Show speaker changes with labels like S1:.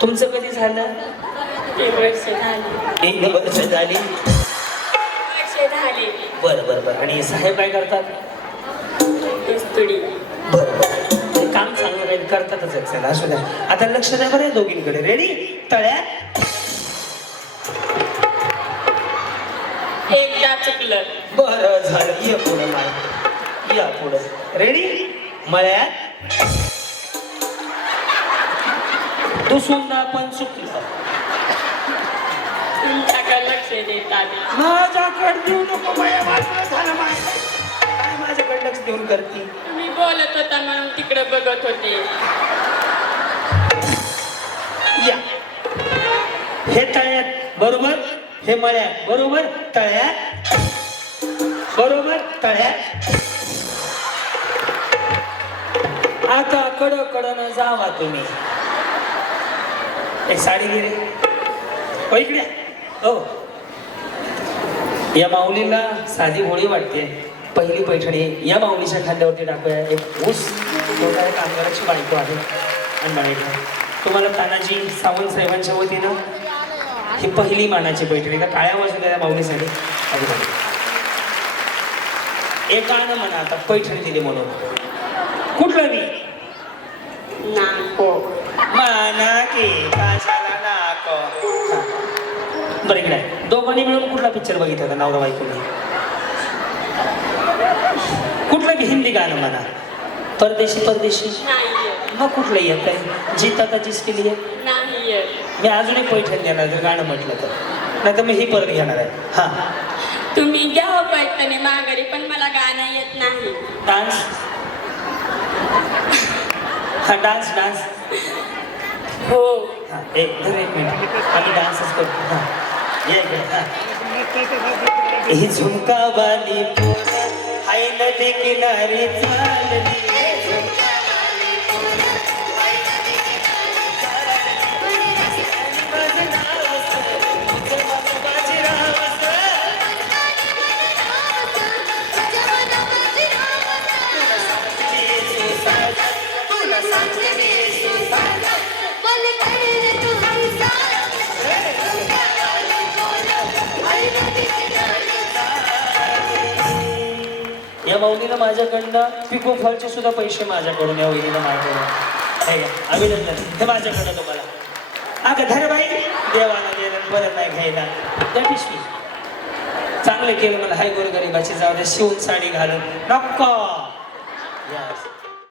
S1: तुमचं कधी झालं?
S2: एक वर्ष झाली.
S1: एक वर्ष झाली?
S2: वर्ष झाले.
S1: बरं बरं बरं. आणि साहेब काय करतात?
S2: कस्तुरी.
S1: बरं बरं. ते काम चांगलं काही करतातच आहेत चला असू द्या. आता लक्ष द्या बरं या दोघींकडे. रेडी तळ्यात
S2: एकदा चुकलं.
S1: बरं झालं. ये पुढं माय या पुढं. रेडी मळ्यात. दुसुंदा पण चुकलं
S2: तुमच्याकडे लक्ष देत आले
S1: माझ्याकडे देऊ नको झालं काय माझ्याकडे लक्ष देऊन करती?
S2: तुम्ही बोलत होता म्हणून तिकडे बघत होते.
S1: या. हे तळ्यात बरोबर? हे मळ्यात बरोबर? तळ्यात? बरोबर? तळ्यात? आता कड कडन जावा तुम्ही. एक साडी गिरे हो इकडे हो या माऊलीला साधी होळी वाटते पहिली पैठणी या माऊलीच्या खांद्यावरती टाकूया एक ऊस मोठा एक कामगाराची बायको आहे आणि बायको तुम्हाला तानाजी सावंत साहेबांच्या वतीनं ही पहिली मानाची पैठणी त्या काळ्या वाजून या माऊलीसाठी. एकानं म्हणा आता पैठणी दिली म्हणून कुठलं मी
S2: नाको
S1: माना की. बरं इकडे. दोघांनी मिळून कुठला पिक्चर बघितला होता नवरा बायकोनी? कुठलं की हिंदी गाणं म्हणा. परदेशी परदेशी?
S2: नाही
S1: मग कुठलं येत आहे? जीत आता जिसके लिए
S2: नाही
S1: मी अजून एक पैठण देणार जर गाणं म्हटलं तर. नाही तर मी ही परत घेणार आहे. हा.
S2: तुम्ही घ्या हो पैठणी माघारी पण मला गाणं येत नाही.
S1: डान्स? हा डान्स डान्स.
S2: हो.
S1: हा एक मिनिट. आम्ही डान्सच करतो हा. ही झुमका वाली पोरं हाय नदी किनारी चालली. या माऊलीनं माझ्याकडनं पिको फॉलचे सुद्धा पैसे माझ्याकडून या वहिनीनं माझ्याकडून अभिनंदन. हे माझ्याकडनं तुम्हाला. अगं धर बाई. देवाला गेलं बरं नाही घ्यायला. द्या पिशवी. चांगलं केलं मला. हाय गोरगरीबाची जाऊ द्या. शिवून साडी घालून. नको. Yes.